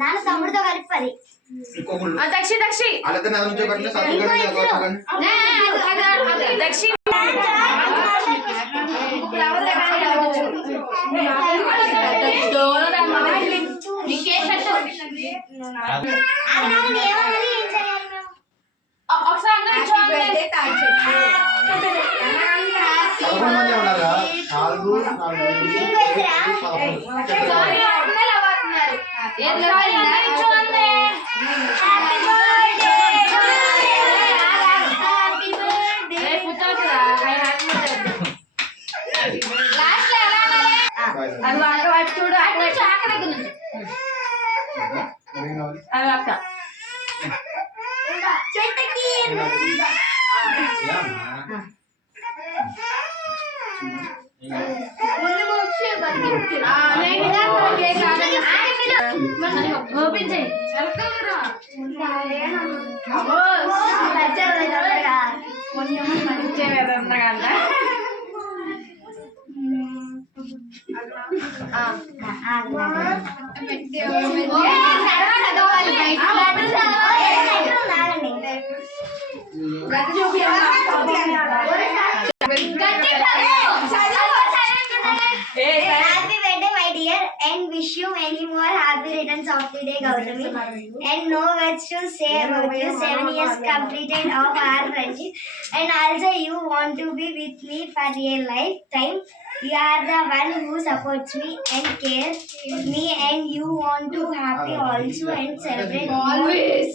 నాన్న తమ్ముడితో కలిపి దక్షి దక్షి దక్షి చూడు and wish you many more happy returns of the day, Gautami. And no words to say about you. 7 years completed of our friendship. And also you want to be with me for a lifetime. You are the one who supports me and cares me, and you want to happy also and celebrate always.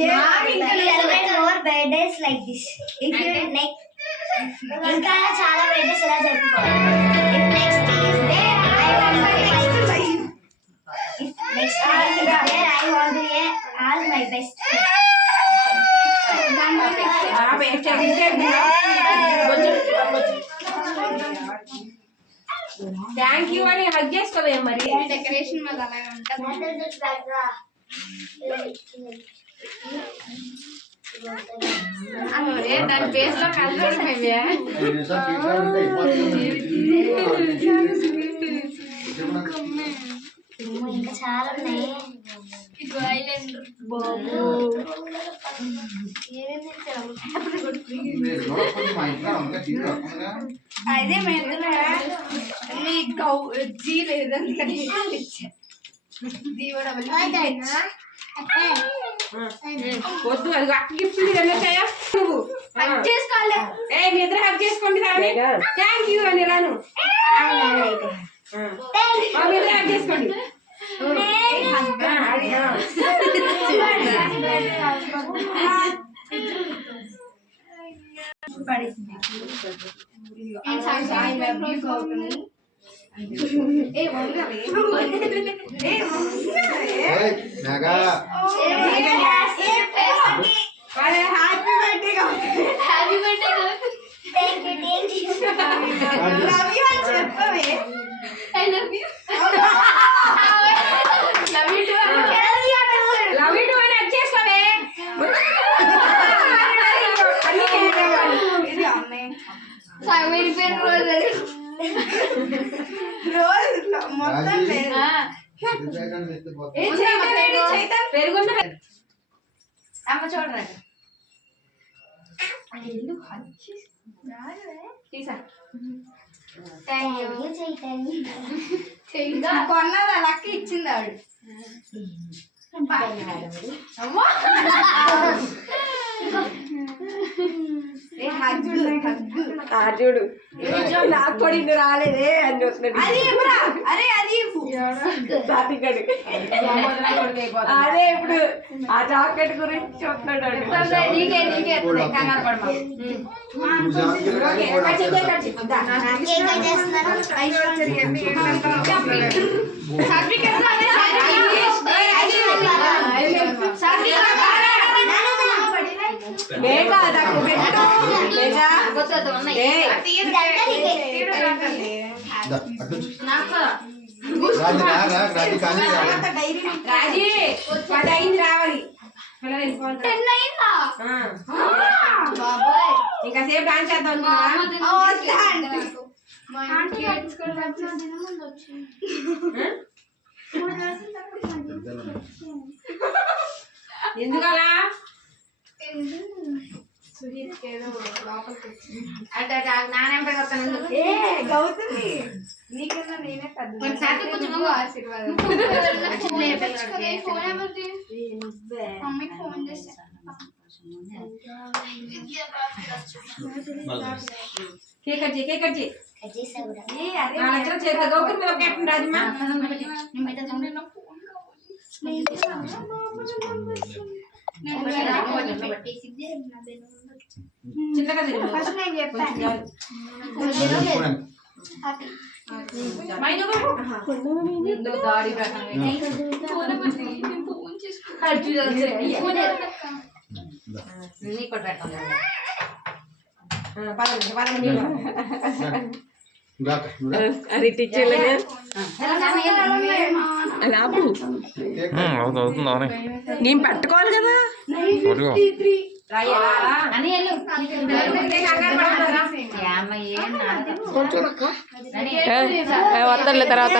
Celebrate more birthdays like this. If you next, ఇంకా చాలా birthdays ఎలా జరుపుకోవాలి. If next is there, I want to all my best. Thank you అని hug చేసుకోవే మరి. Decoration మాకు అలాగే ఉంటుంది. దాని ఫేస్ లో కలర్ ఇంకా చాలా ఉన్నాయి. అదే వద్దు అది అట్లా గిఫ్ట్ వెళ్ళొచ్చాయా నువ్వు ఏ మీ ఇద్దరు హక్ చేసుకోండి థ్యాంక్ యూ అని రాను మీ ఇద్దరు హక్ చేసుకోండి చూడరా కొన్నదా లక్క ఇచ్చింది ఆవిడ చూడు నాకు పడింది రాలేదే అని చూస్తున్నాడు అరే అది అదే ఇప్పుడు ఆ చాక్లెట్ గురించి చూస్తున్నాడు రాజీ 10 అయింది రావాలి ఇంకా సేపు డాన్స్ చేద్దాం ఎందుకలా అంటే నానేం పెడతాను గౌతమి నీకన్నా నేనే పెద్ద ఆశీర్వాదం కేక్ కట్ చేయి గౌతమి రాజమ్మా చిన్నగా అది టీచర్ నేను పట్టుకోవాలి కదా వద్దలే తర్వాత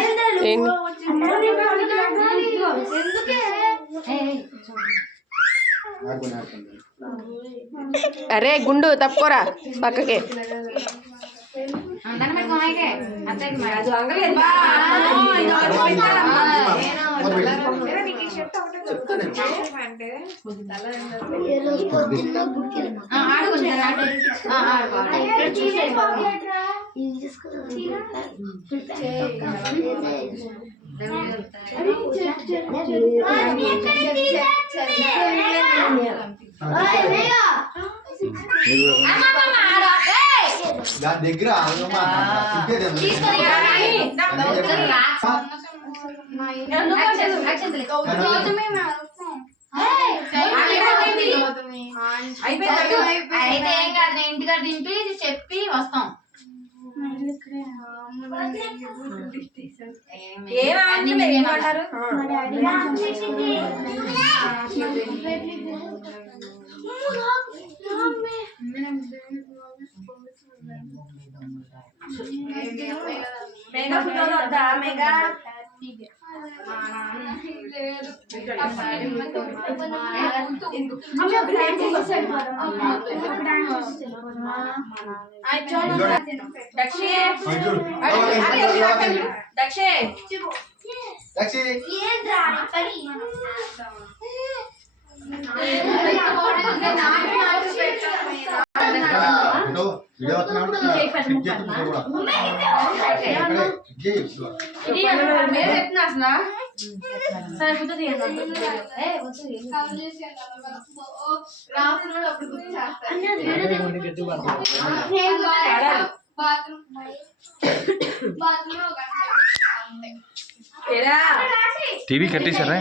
అరే గుండు తప్పుకోరా పక్కకి దాని దగ్గర అయితే ఏం కాదు ఇంటికాడ తింటూ చెప్పి వస్తాం. ఏమంటారు మెగా ఫోటో వద్దా? Mega దక్షి TV కట్టేశారా